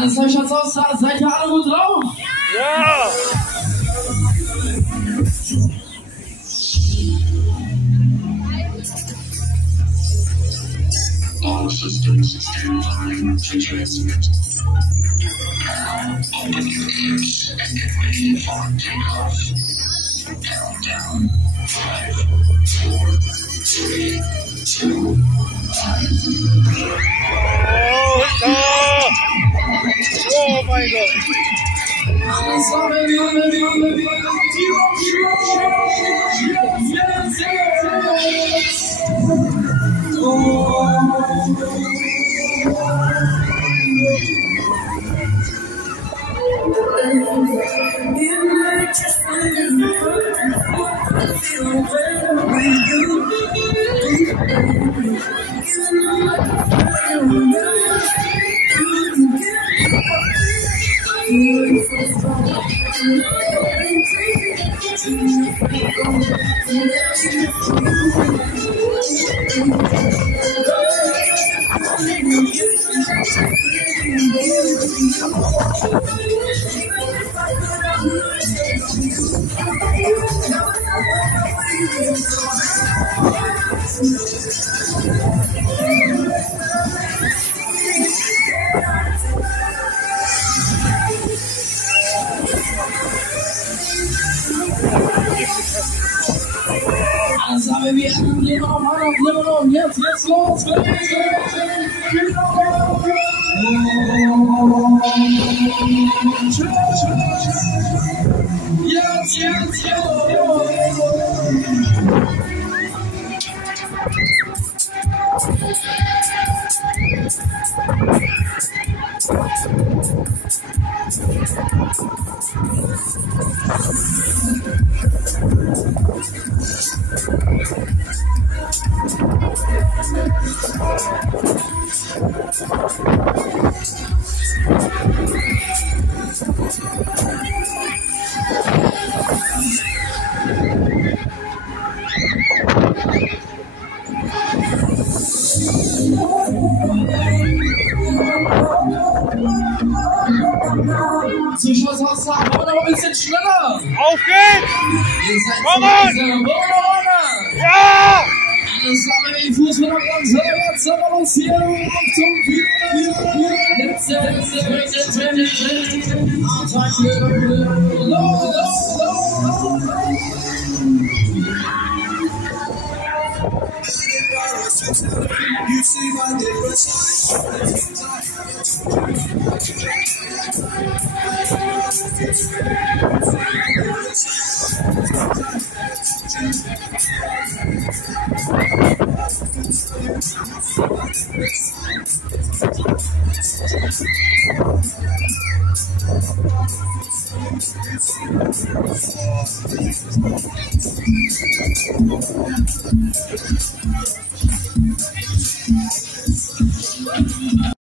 Alles euch als Aussaat, seid ihr alle gut drauf? Ja! All systems stand by to transmit. Now open your ears and get ready for takeoff. Countdown. 5, 4, 3, 2, 1. Oh mein Gott! Also haben wir jetzt los! Zuschauersaussagen, aber noch ein bisschen schneller! Auf geht's! Komm on! Ja! Alles klar, wenn die Fußballer ganz jetzt balancieren und zum 4. Jetzt Attacke! You see my different side.